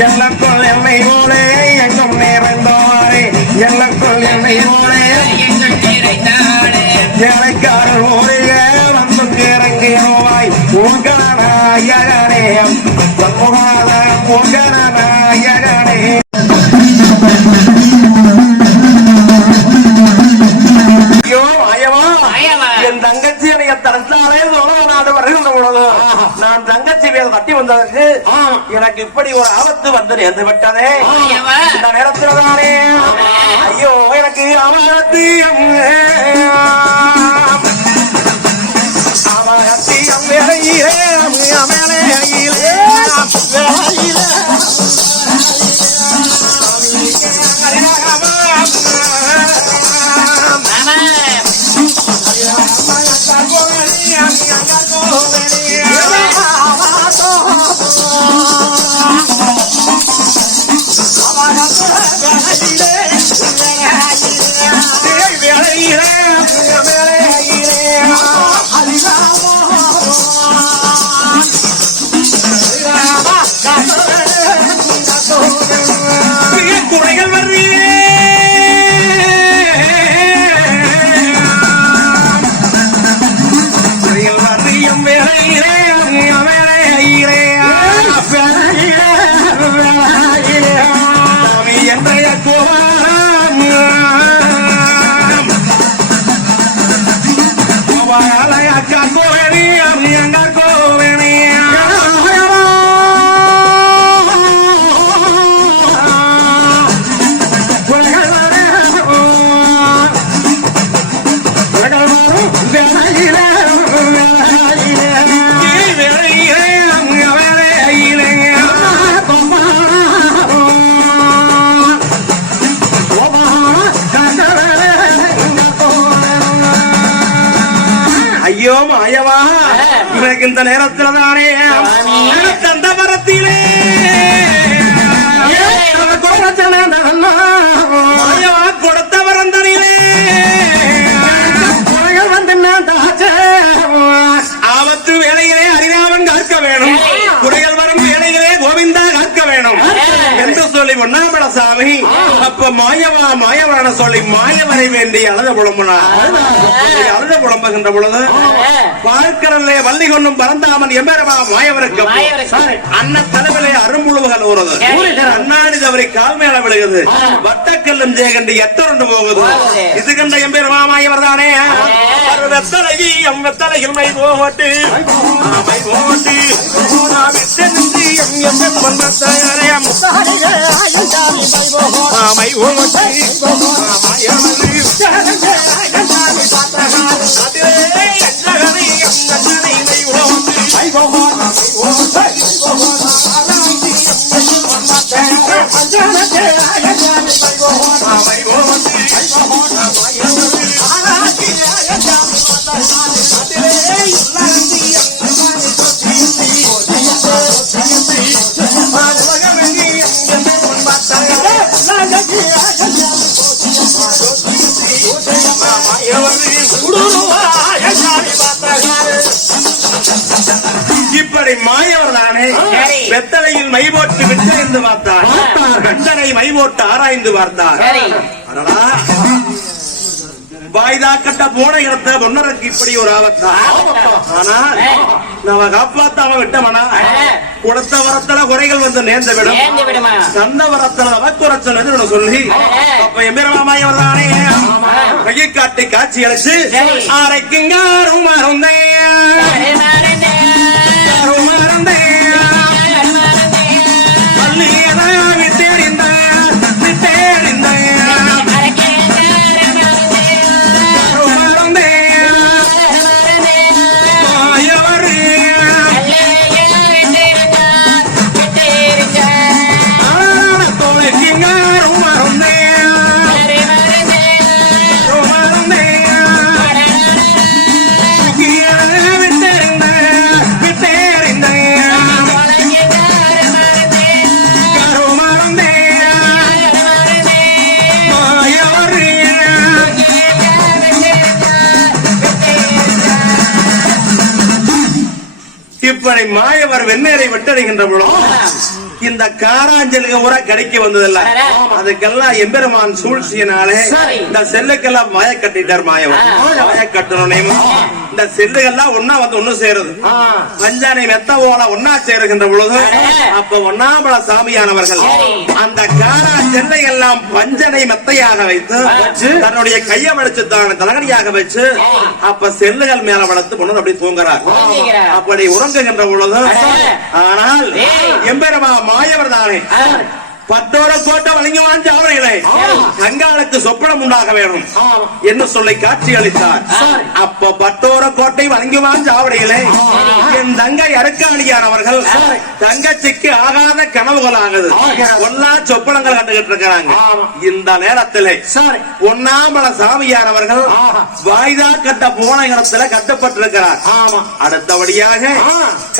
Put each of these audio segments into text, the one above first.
எல்லக்குள் என்னை போலே எங்கும் நிறைந்தோரே எல்லக்குள் என்னை போலே எனக்காரர் ஓரைய வந்து இறங்கியோவாய் உங்கனாயகனே சமூகாத உங்கனாயகனே என் தங்கச்சி எனக்கு தரத்தாலே நாடு வருகின்ற பொழுது நான் தங்கச்சி மேல் கட்டி வந்ததற்கு எனக்கு இப்படி ஒரு ஆபத்து வந்து நேர்ந்து விட்டதே இந்த நேரத்தில் தானே ஐயோ எனக்கு ஆபத்து வேலையிலே குறைகள் வருது ஐயோ மாயவா எனக்கு இந்த நேரத்தில் தானே தந்த மரத்திலே மாயவா கொடுத்த மரந்தனிலே வந்து ஆபத்து வேலையிலே அறியாமன் காக்க வேணும் குறைகள் வரும் வேலையிலே கோவிந்தா காக்க வேணும் என்று சொல்லி பொன்னாமட சாமி அப்ப மாயவா மாயவரான சொல்லி மாயவரை வேண்டி அழுத புலம்புனா அழுத புலம்புகின்ற பொழுது பார்க்கறல்லே வள்ளி கொண்டும் பரந்தாமன் எம்பெருமா மாயவருக்கு அண்ணன் தலைவிலே அரும்புழுவுகள் ஊறுது அண்ணாடி தவறி கால் மேல விழுகுது வட்டக்கல்லும் ஜெயகண்டி எத்தரண்டு போகுது இது கண்ட எம்பெருமா மாயவர் தானே வெத்தலையை வெத்தலையில் மை போட்டு மை போட்டு இப்படி மாயவர் தானே வெத்தலையில் மை போட்டு விட்டறிந்து பார்த்தார் கண்டனை மை போட்டு ஆராய்ந்து பார்த்தார் வாய்தாக்கட்ட போன இடத்த பொன்னருக்கு இப்படி ஒரு ஆபத்தா ஆனா நம்ம காப்பாத்தாம விட்டவனா கொடுத்த வரத்துல குறைகள் வந்து நேர்ந்து விடும் சந்த வரத்துல அவக்குறைச்சல் சொல்லி அப்ப எம்பெருமாமாயவர் தானே கையை காட்டி காட்சி அழைச்சு ஆரைக்குங்காரும் இப்படி மாயவர் வெண்ணேரை விட்டடைகின்ற பொழுது இந்த காராஞ்சலுக்கு முறை கிடைக்க வந்ததில்ல. அதுக்கெல்லாம் எம்பெருமான் சூழ்ச்சியினாலே இந்த செல்லுக்கெல்லாம் மாய கட்டிட்டார். மாய கட்டணும் இந்த செல்லுகள்லாம் ஒன்னா வந்து ஒண்ணு சேருது. பஞ்சானை மெத்த ஓல ஒன்னா சேருகின்ற பொழுது அப்ப ஒன்னாம்பல சாமியானவர்கள் அந்த காரா செல்லை எல்லாம் பஞ்சனை மெத்தையாக வைத்து தன்னுடைய கையை வளைச்சு தான் தலகடியாக வச்சு அப்ப செல்லுகள் மேல வளர்த்து கொண்டு அப்படி தூங்குறார். அப்படி உறங்குகின்ற பொழுது ஆனால் எம்பெருமா மாயவர் தானே பட்டோர கோட்டை வழங்குவான் சாவரைகளை கங்காளுக்கு சொப்பனம் உண்டாக வேணும் என்று சொல்லி காட்சி அளித்தார். அப்ப பட்டோர கோட்டை வழங்குவான் சாவடைகளை என் தங்கை அருக்காணியார் அவர்கள் தங்கச்சிக்கு ஆகாத கனவுகள் ஆகுது. ஒன்னா சொப்பனங்கள் கண்டுகிட்டு இருக்கிறாங்க. இந்த நேரத்தில் ஒன்னாம்பல சாமியார் அவர்கள் வாய்தா கட்ட போன இடத்துல கட்டப்பட்டிருக்கிறார். அடுத்தபடியாக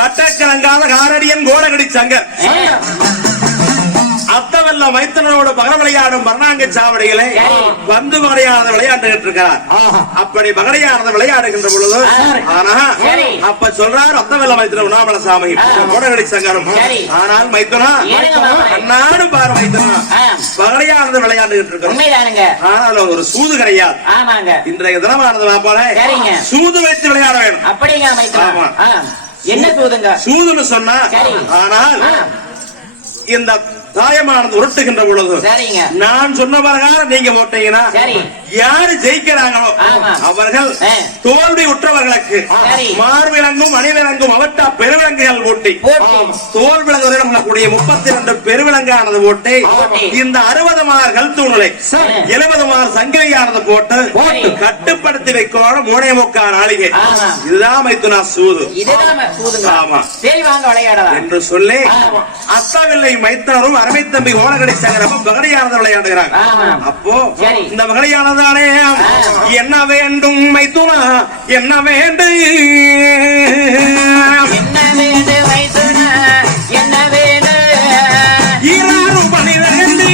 கட்டக்கிழங்காத காரடியன் கோடகடி சங்கர் அத்தவல்ல மைத்தனரோடு பகர விளையாடும் பர்ணாங்க சாவடிகளை வந்து மகடையானது விளையாண்டுகிட்டு இருக்கிறார். அப்படி மகடையானது விளையாடுகின்ற பொழுது ஆனா அப்ப சொல்றார் அத்தவல்ல மைத்தன உண்ணாமல சாமி கோடகடி சங்கரம். ஆனால் மைத்தனா நானும் பாரு மைத்தனா மகடையானது விளையாண்டுகிட்டு இருக்கிறோம். ஆனால் ஒரு சூது கிடையாது. இன்றைய தினமானது போல சூது வைத்து விளையாட வேணும். அப்படிங்க என்ன சூதுங்க? சூதுன்னு சொன்னா ஆனால் இந்த தாயமானது உருட்டுகின்ற பொழுது நான் சொன்ன பிரகாரம் நீங்க போட்டீங்கன்னா யாரு ஜெயிக்கிறாங்களோ அவர்கள் தோல்வி உற்றவர்களுக்கு மார்விலங்கும் மணிவிலங்கும் அவட்டா பெருவிலங்குகள் போட்டி தோல் விலங்குகளிடம் கூடிய 32 பெருவிலங்கானது போட்டி இந்த 60 மார் கல்தூணலை 70 மார் சங்கிலியானது போட்டு கட்டுப்படுத்தி வைக்கணும் 3.25 நாளிகை. இதுதான் மைத்துனா சூது. ஆமா என்று சொல்லி அத்தாவில்லை மைத்தனரும் அருமை தம்பி கோலகடி சங்கரமும் பகடியானது விளையாடுகிறாங்க. அப்போ இந்த பகடியானதானே என்ன வேண்டும் மைத்துனா என்ன வேண்டும் ஈராறு பனிரண்டு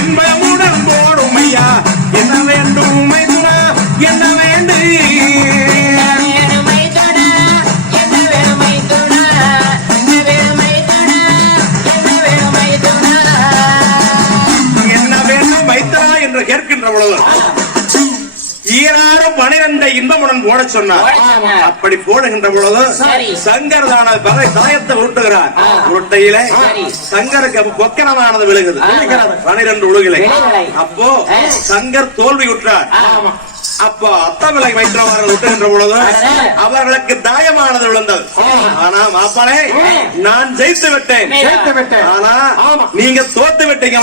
இன்பமுடன் போடும் ஐயா என்ன வேண்டும் மைத்துனா என்ன வேண்டும் கேட்கின்ற பொழுது ஈராறு 12 இன்பமுடன் போட சொன்னார். அப்படி போடுகின்ற பொழுது சங்கர் தான தாயத்தை உருட்டுகிறார். உருட்டையிலே சங்கருக்கு பொக்கனமானது விழுகுது 12 உலகிலே. அப்போ சங்கர் தோல்வி உற்றார். அப்போ அத்தவிலை வைத்திரவர்கள் விட்டுகின்ற பொழுது அவர்களுக்கு தாயமானது விழுந்தது. ஆனா மாப்பாளே நான் ஜெயித்து விட்டேன். ஆனா நீங்க தோத்து விட்டீங்க.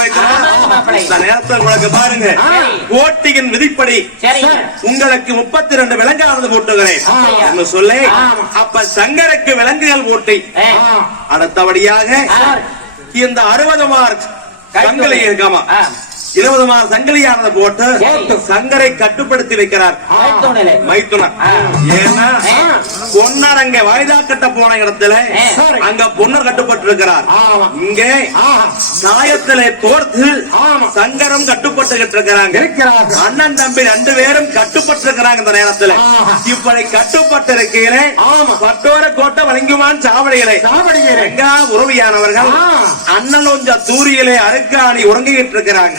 இந்த நேரத்தில் உங்களுக்கு பாருங்க போட்டியின் விதிப்படி உங்களுக்கு 32 விலங்கானது போட்டுகிறேன் சொல்லி அப்ப சங்கருக்கு விலங்குகள் போட்டி. அடுத்தபடியாக இந்த 60 மார்க் சங்கிலி இருக்காமா 20 மாத சங்கிலியானதை போட்டு சங்கரை கட்டுப்படுத்தி வைக்கிறார் மைத்துனர். ஏன்னா பொன்னர் அங்க வாய்தா கட்ட போன இடத்துல அங்க பொன்னர் கட்டுப்பட்டு இருக்கிறார். இங்கே சாயத்திலே தோர்த்து சங்கரம் கட்டுப்பட்டு இருக்கிறாங்க. அண்ணன் தம்பி 2 பேரும் கட்டுப்பட்டு இருக்கிறாங்க. இந்த நேரத்தில் இப்படி கட்டுப்பட்டு இருக்கிறேன். பட்டோர கோட்டை வழங்குமான் சாவடிகளை உறவியானவர்கள் அண்ணன் கொஞ்சம் தூரியிலே அருக்காணி உறங்கிட்டு இருக்கிறாங்க.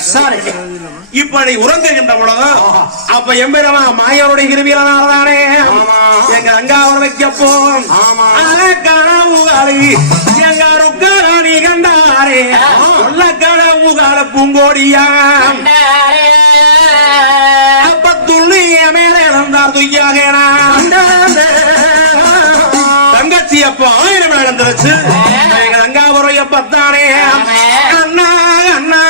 இப்படி உறங்குகின்ற பொழுது அப்ப எம்பெருமா மாயோருடைய கிருபியினால்தானே எங்க அங்காவரம் வைக்கப்போம் எங்க ருக்காணி கண்டாரே உள்ள கனவுகால பூங்கோடியா அப்ப துள்ளிய மேல இழந்தார் துய்யாக தங்கச்சி அப்ப 1000 இழந்துருச்சு. எங்க அங்காவரம் எப்பத்தானே அண்ணா அண்ணா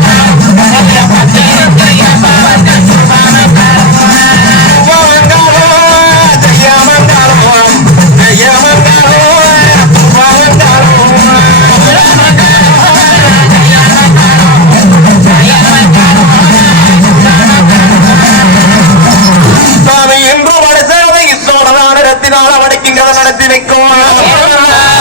Bye. நடத்தினால் அவனுக்கு இங்க நடத்தி வைக்கும்